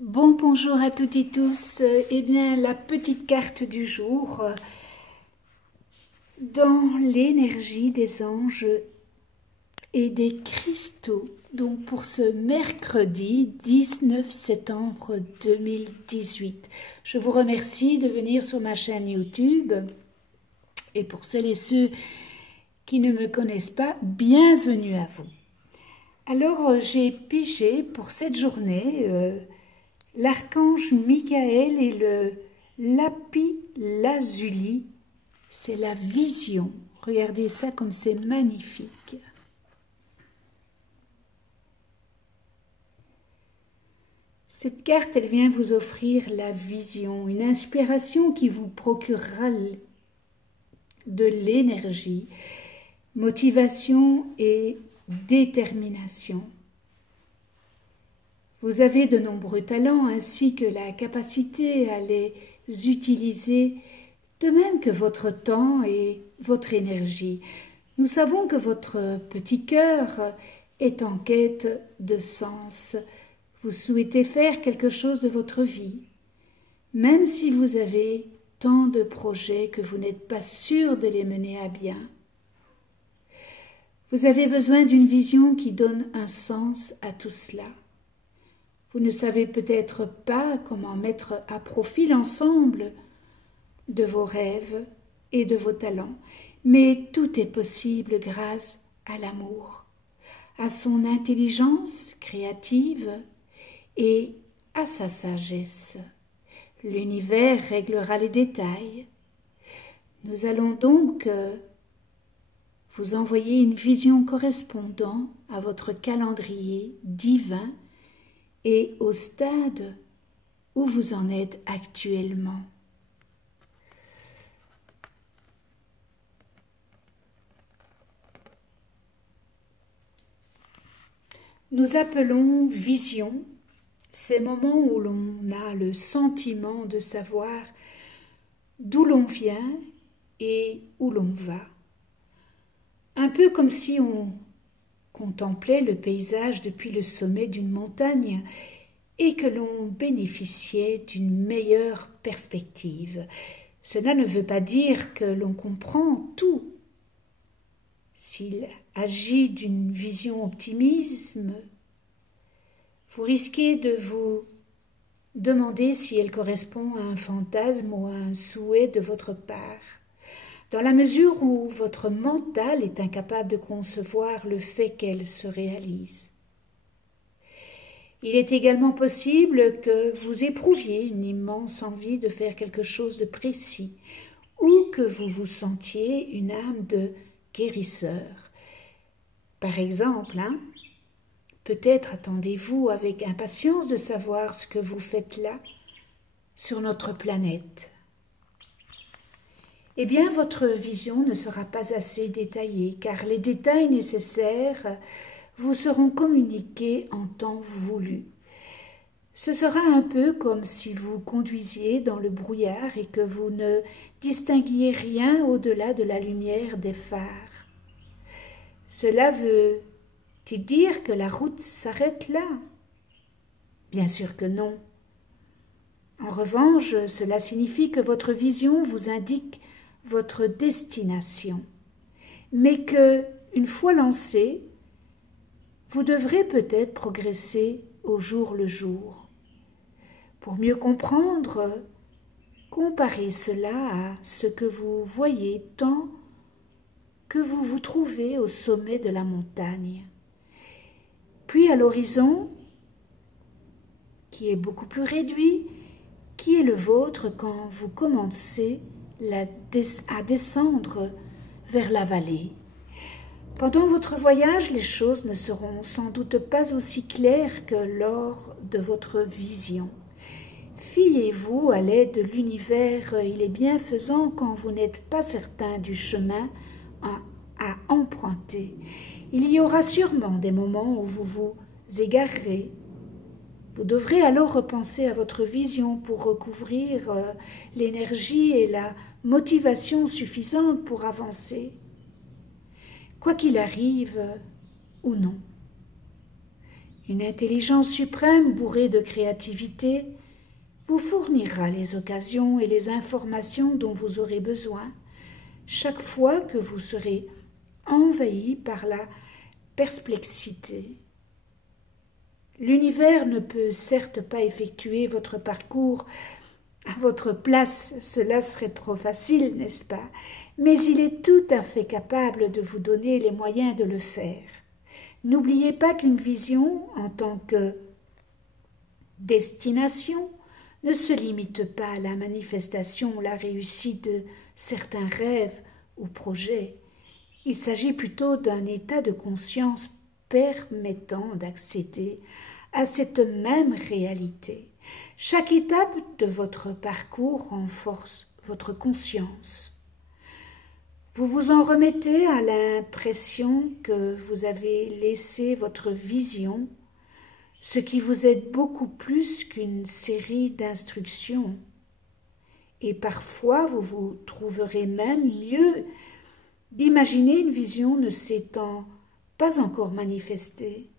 Bonjour à toutes et tous. Eh bien, la petite carte du jour dans l'énergie des anges et des cristaux. Donc, pour ce mercredi 19 septembre 2018. Je vous remercie de venir sur ma chaîne YouTube. Et pour celles et ceux qui ne me connaissent pas, bienvenue à vous. Alors, j'ai pigé pour cette journée l'archange Michael et le lapis lazuli, c'est la vision. Regardez ça comme c'est magnifique. Cette carte, elle vient vous offrir la vision, une inspiration qui vous procurera de l'énergie, motivation et détermination. Vous avez de nombreux talents ainsi que la capacité à les utiliser, de même que votre temps et votre énergie. Nous savons que votre petit cœur est en quête de sens. Vous souhaitez faire quelque chose de votre vie, même si vous avez tant de projets que vous n'êtes pas sûr de les mener à bien. Vous avez besoin d'une vision qui donne un sens à tout cela. Vous ne savez peut-être pas comment mettre à profit l'ensemble de vos rêves et de vos talents, mais tout est possible grâce à l'amour, à son intelligence créative et à sa sagesse. L'univers réglera les détails. Nous allons donc vous envoyer une vision correspondant à votre calendrier divin et au stade où vous en êtes actuellement. Nous appelons vision ces moments où l'on a le sentiment de savoir d'où l'on vient et où l'on va. Un peu comme si on contemplait le paysage depuis le sommet d'une montagne et que l'on bénéficiait d'une meilleure perspective. Cela ne veut pas dire que l'on comprend tout. S'il agit d'une vision optimisme, vous risquez de vous demander si elle correspond à un fantasme ou à un souhait de votre part. Dans la mesure où votre mental est incapable de concevoir le fait qu'elle se réalise. Il est également possible que vous éprouviez une immense envie de faire quelque chose de précis ou que vous vous sentiez une âme de guérisseur. Par exemple, peut-être attendez-vous avec impatience de savoir ce que vous faites là, sur notre planète. Eh bien, votre vision ne sera pas assez détaillée, car les détails nécessaires vous seront communiqués en temps voulu. Ce sera un peu comme si vous conduisiez dans le brouillard et que vous ne distinguiez rien au-delà de la lumière des phares. Cela veut-il dire que la route s'arrête là? Bien sûr que non. En revanche, cela signifie que votre vision vous indique votre destination, mais que, une fois lancée, vous devrez peut-être progresser au jour le jour. Pour mieux comprendre, comparez cela à ce que vous voyez tant que vous vous trouvez au sommet de la montagne, puis à l'horizon, qui est beaucoup plus réduit, qui est le vôtre quand vous commencez à descendre vers la vallée. Pendant votre voyage, les choses ne seront sans doute pas aussi claires que lors de votre vision. Fiez-vous à l'aide de l'univers, il est bienfaisant quand vous n'êtes pas certain du chemin à emprunter. Il y aura sûrement des moments où vous vous égarerez. Vous devrez alors repenser à votre vision pour recouvrir l'énergie et la motivation suffisante pour avancer, quoi qu'il arrive ou non. Une intelligence suprême bourrée de créativité vous fournira les occasions et les informations dont vous aurez besoin chaque fois que vous serez envahi par la perplexité. L'univers ne peut certes pas effectuer votre parcours à votre place, cela serait trop facile, n'est-ce pas? Mais il est tout à fait capable de vous donner les moyens de le faire. N'oubliez pas qu'une vision, en tant que destination, ne se limite pas à la manifestation ou la réussite de certains rêves ou projets. Il s'agit plutôt d'un état de conscience permettant d'accéder à cette même réalité. Chaque étape de votre parcours renforce votre conscience. Vous vous en remettez à l'impression que vous avez laissé votre vision, ce qui vous aide beaucoup plus qu'une série d'instructions. Et parfois, vous vous trouverez même mieux d'imaginer une vision ne s'étant pas encore manifestée.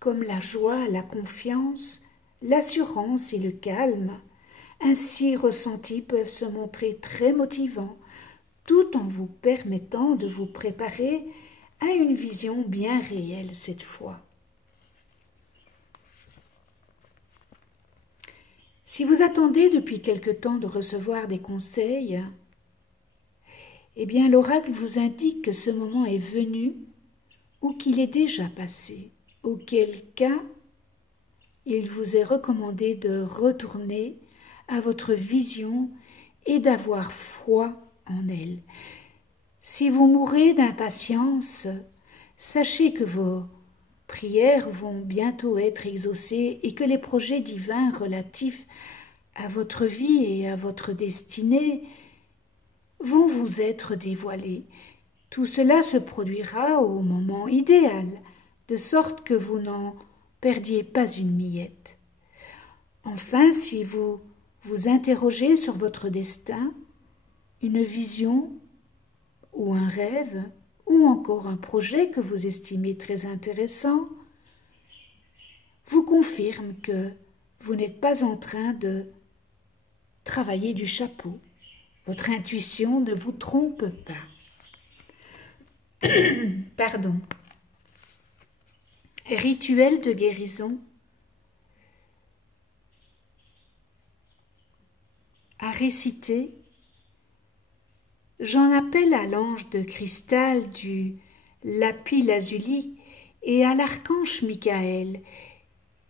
Comme la joie, la confiance, l'assurance et le calme, ainsi ressentis, peuvent se montrer très motivants, tout en vous permettant de vous préparer à une vision bien réelle cette fois. Si vous attendez depuis quelque temps de recevoir des conseils, eh bien l'oracle vous indique que ce moment est venu ou qu'il est déjà passé, auquel cas il vous est recommandé de retourner à votre vision et d'avoir foi en elle. Si vous mourrez d'impatience, sachez que vos prières vont bientôt être exaucées et que les projets divins relatifs à votre vie et à votre destinée vont vous être dévoilés. Tout cela se produira au moment idéal, de sorte que vous n'en perdiez pas une miette. Enfin, si vous vous interrogez sur votre destin, une vision ou un rêve ou encore un projet que vous estimez très intéressant vous confirme que vous n'êtes pas en train de travailler du chapeau. Votre intuition ne vous trompe pas. Pardon. Rituel de guérison à réciter. J'en appelle à l'ange de cristal du lapis-lazuli et à l'archange Michael,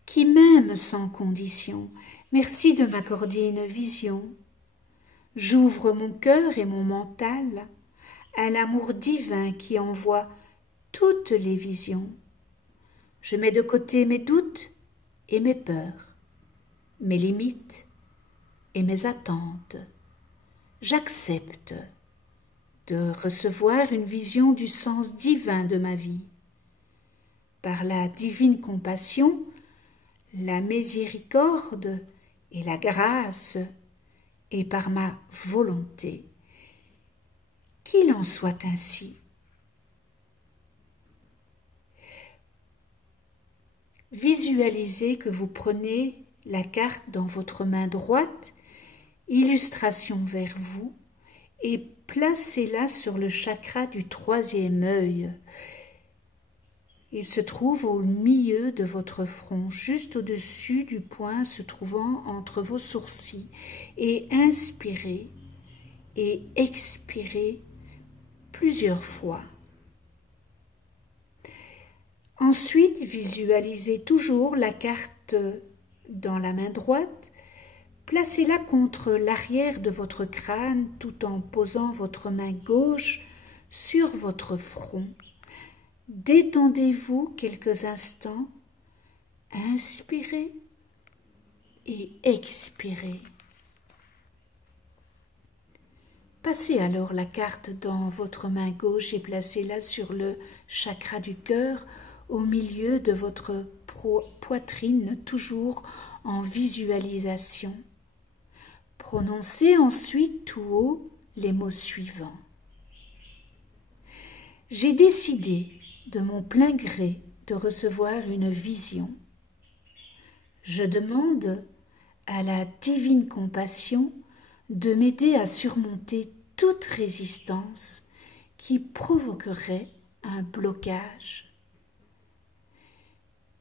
qui m'aime sans condition. Merci de m'accorder une vision. J'ouvre mon cœur et mon mental à l'amour divin qui envoie toutes les visions. Je mets de côté mes doutes et mes peurs, mes limites et mes attentes. J'accepte de recevoir une vision du sens divin de ma vie. Par la divine compassion, la miséricorde et la grâce, et par ma volonté. Qu'il en soit ainsi. Visualisez que vous prenez la carte dans votre main droite, illustration vers vous, et placez-la sur le chakra du troisième œil. Il se trouve au milieu de votre front, juste au-dessus du point se trouvant entre vos sourcils. Et inspirez et expirez plusieurs fois. Ensuite, visualisez toujours la carte dans la main droite. Placez-la contre l'arrière de votre crâne tout en posant votre main gauche sur votre front. Détendez-vous quelques instants, inspirez et expirez. Passez alors la carte dans votre main gauche et placez-la sur le chakra du cœur au milieu de votre poitrine, toujours en visualisation. Prononcez ensuite tout haut les mots suivants. J'ai décidé de mon plein gré de recevoir une vision. Je demande à la divine compassion de m'aider à surmonter toute résistance qui provoquerait un blocage.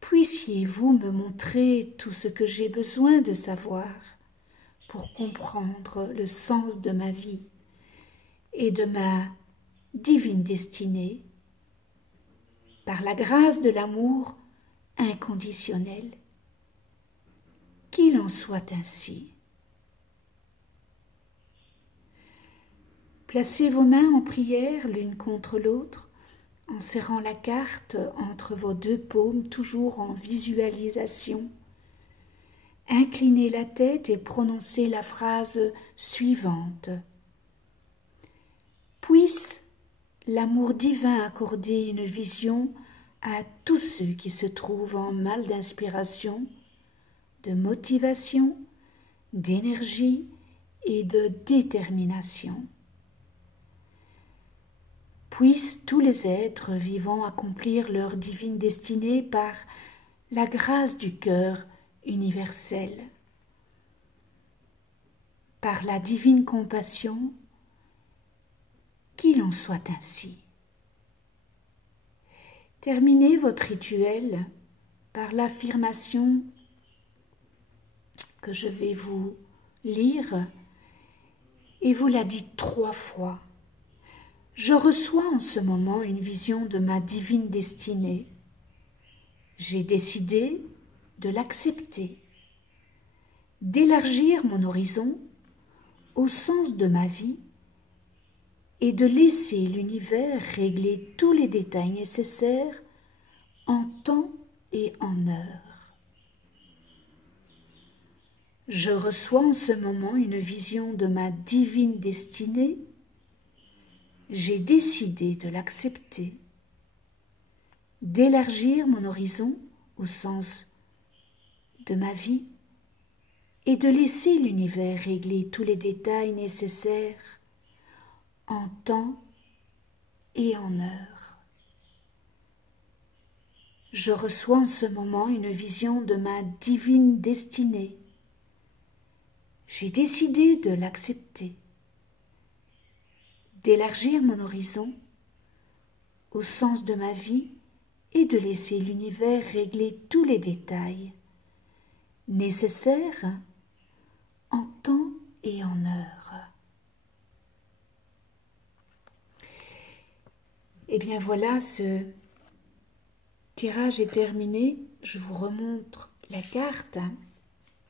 Puissiez-vous me montrer tout ce que j'ai besoin de savoir pour comprendre le sens de ma vie et de ma divine destinée, par la grâce de l'amour inconditionnel. Qu'il en soit ainsi. Placez vos mains en prière l'une contre l'autre, en serrant la carte entre vos deux paumes, toujours en visualisation. Inclinez la tête et prononcez la phrase suivante. Puisse l'amour divin accorder une vision à tous ceux qui se trouvent en mal d'inspiration, de motivation, d'énergie et de détermination. Puissent tous les êtres vivants accomplir leur divine destinée par la grâce du cœur universel. Par la divine compassion, qu'il en soit ainsi. Terminez votre rituel par l'affirmation que je vais vous lire et vous la dites 3 fois. Je reçois en ce moment une vision de ma divine destinée. J'ai décidé de l'accepter, d'élargir mon horizon au sens de ma vie et de laisser l'univers régler tous les détails nécessaires en temps et en heure. Je reçois en ce moment une vision de ma divine destinée. J'ai décidé de l'accepter, d'élargir mon horizon au sens de ma vie et de laisser l'univers régler tous les détails nécessaires en temps et en heure. Je reçois en ce moment une vision de ma divine destinée. J'ai décidé de l'accepter, d'élargir mon horizon au sens de ma vie et de laisser l'univers régler tous les détails nécessaires en temps et en heure. Et bien voilà, ce tirage est terminé. Je vous remontre la carte.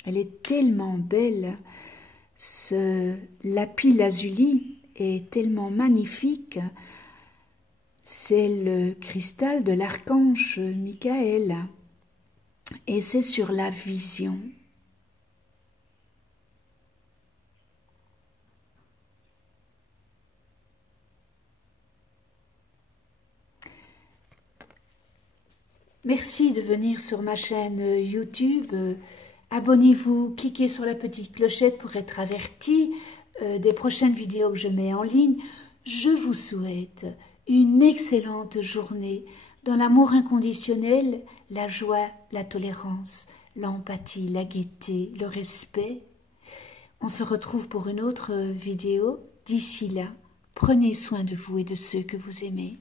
Elle est tellement belle. Ce lapis lazuli est tellement magnifique. C'est le cristal de l'archange Michael. Et c'est sur la vision. Merci de venir sur ma chaîne YouTube. Abonnez-vous, cliquez sur la petite clochette pour être averti des prochaines vidéos que je mets en ligne. Je vous souhaite une excellente journée dans l'amour inconditionnel, la joie, la tolérance, l'empathie, la gaieté, le respect. On se retrouve pour une autre vidéo. D'ici là, prenez soin de vous et de ceux que vous aimez.